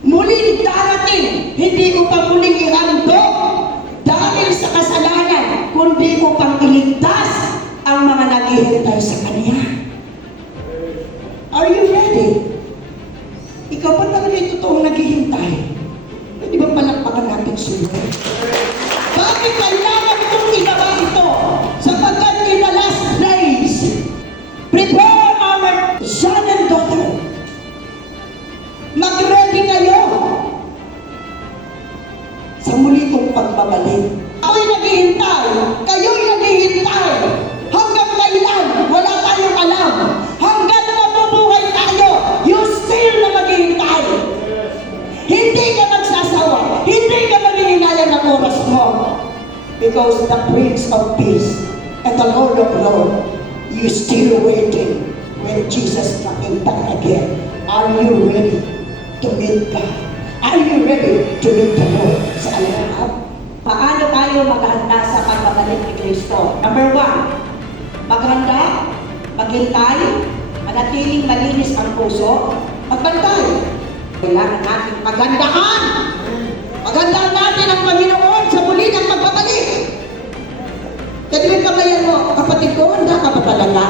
muling darating, hindi upang muling ihandog dahil sa kasalanan, kundi upang iligtas ang mga naghihintay sa Kanya. Are you ready? Ikaw ba talaga yung totoong naghihintay? Pwede ba palakpakan natin sunod? Bakit kailangan itong ginawa ito? Sapagkat in the last days, prepare our son and daughter. Mag-ready kayo sa muli kong pagbabalik. Ako'y naghihintay, kayo'y naghihintay. Hanggang kailan, wala tayong alam. Hanggang mabubuhay tayo, you still na maghihintay. Hindi ka magsasawa, hindi ka maghihinala ng oras mo. Because the Prince of Peace and the Lord of Lords, you still waiting when Jesus coming back again. Are you ready to meet God? Are you ready to meet the Lord sa alaap? Paano tayo maghanda sa pagbabalik ni Kristo? Number 1, maghanda, maghintay, manatiling malinis ang puso, magbantay. Kailangan natin maghandaan. Maghandaan natin ang Panginoon sa muli ng pagbabalik. Kaya kamay mo, kapatid ko, handa ka ba talaga?